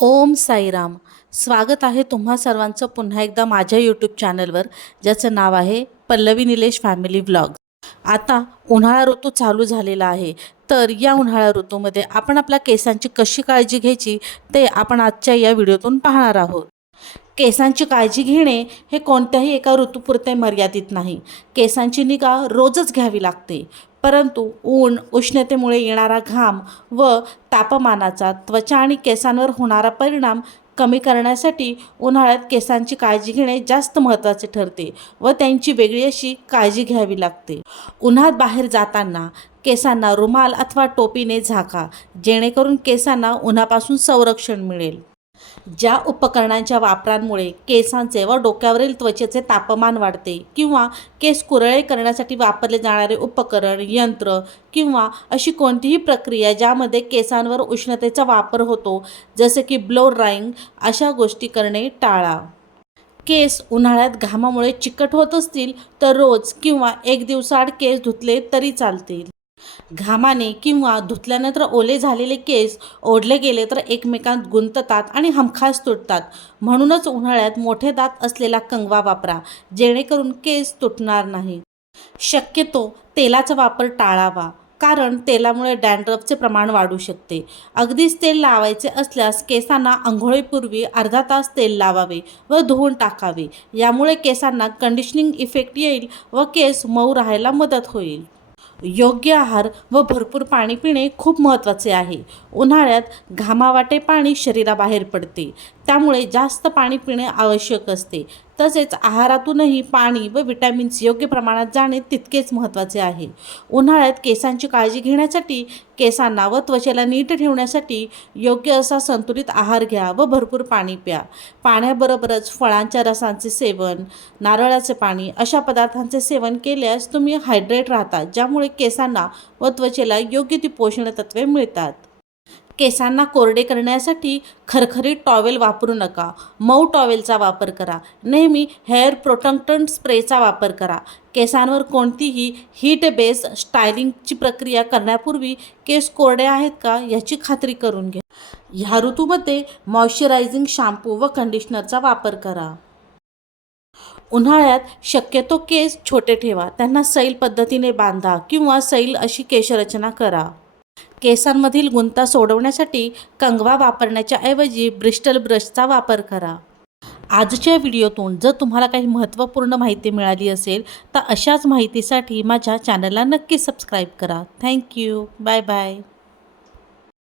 ओम साईराम. स्वागत आहे तुम्हा सर्वांचं पुन्हा एकदा माझ्या यूट्यूब चॅनलवर ज्याचं नाव आहे पल्लवी निलेश फॅमिली व्लॉग आता उन्हाळा ऋतू चालू झालेला आहे. तर या उन्हाळा ऋतूमध्ये आपण आपल्या केसांची कशी काळजी घ्यायची ते आपण आजच्या या व्हिडिओतून पाहणार आहोत. केसांची काळजी घेणे हे कोणत्याही एका ऋतूपुरते मर्यादित नाही. केसांची निगा रोजच घ्यावी लागते. परंतु ऊन उष्णतेमुळे येणारा घाम व तापमानाचा त्वचा आणि केसांवर होणारा परिणाम कमी करण्यासाठी उन्हाळ्यात केसांची काळजी घेणे जास्त महत्त्वाचे ठरते व त्यांची वेगळी अशी काळजी घ्यावी लागते. उन्हात बाहेर जाताना केसांना रुमाल अथवा टोपीने झाका जेणेकरून केसांना उन्हापासून संरक्षण मिळेल. ज्या उपकरणांच्या वापरांमुळे केसांचे व डोक्यावरील त्वचेचे तापमान वाढते किंवा केस कुरळे करण्यासाठी वापरले जाणारे उपकरण यंत्र किंवा अशी कोणतीही प्रक्रिया ज्यामध्ये केसांवर उष्णतेचा वापर होतो जसे की ब्लो ड्राईंग अशा गोष्टी करणे टाळा. केस उन्हाळ्यात घामामुळे चिकट होत असतील तर रोज किंवा एक दिवसाआड केस धुतले तरी चालतील. घामाने किंवा धुतल्यानंतर ओले झालेले केस ओढले गेले तर एकमेकांत गुंततात आणि हमखास तुटतात. म्हणूनच उन्हाळ्यात मोठे दात असलेला कंगवा वापरा जेणेकरून केस तुटणार नाही. शक्यतो तेलाचा वापर टाळावा कारण तेलामुळे डॅन्ड्रफचे प्रमाण वाढू शकते. अगदीच तेल लावायचे असल्यास केसांना आंघोळीपूर्वी अर्धा तास तेल लावावे व धुवून टाकावे. यामुळे केसांना कंडिशनिंग इफेक्ट येईल व केस मऊ राहायला मदत होईल. योग्य आहार व भरपूर पाणी पिणे खूप महत्त्वाचे आहे. उन्हाळ्यात घामावाटे पाणी शरीराबाहेर पडते. त्यामुळे जास्त पाणी पिणे आवश्यक असते. तसेच आहारातूनही पाणी व विटॅमिन्स योग्य प्रमाणात जाणे तितकेच महत्त्वाचे आहे. उन्हाळ्यात केसांची काळजी घेण्यासाठी केसांना व त्वचेला नीट ठेवण्यासाठी योग्य असा संतुलित आहार घ्या व भरपूर पाणी प्या. पाण्याबरोबरच फळांच्या रसांचे सेवन नारळाचे पाणी अशा पदार्थांचे सेवन केल्यास तुम्ही हायड्रेट राहता ज्यामुळे केसांना व त्वचेला योग्य ती पोषण तत्वे मिळतात. केसांना कोरडे करण्यासाठी खरखरीत टॉवेल वापरू नका. मऊ टॉवेलचा वापर करा. नेहमी हेअर प्रोटक्टंट स्प्रेचा वापर करा. केसांवर कोणतीही हीट बेस स्टायलिंगची प्रक्रिया करण्यापूर्वी केस कोरडे आहेत का याची खात्री करून घ्या. ह्या ऋतूमध्ये मॉइश्चरायझिंग शॅम्पू व कंडिशनरचा वापर करा. उन्हाळ्यात शक्यतो केस छोटे ठेवा. त्यांना सैल पद्धतीने बांधा किंवा सैल अशी केशरचना करा. केसांमधील गुंता सोडवण्यासाठी कंगवा वापरण्याच्या ऐवजी ब्रिस्टल ब्रशचा वापर करा. आजच्या व्हिडिओतून जर तुम्हाला काही महत्त्वपूर्ण माहिती मिळाली असेल तर अशाच माहितीसाठी माझ्या चॅनलला नक्की सबस्क्राईब करा. Thank you. Bye bye.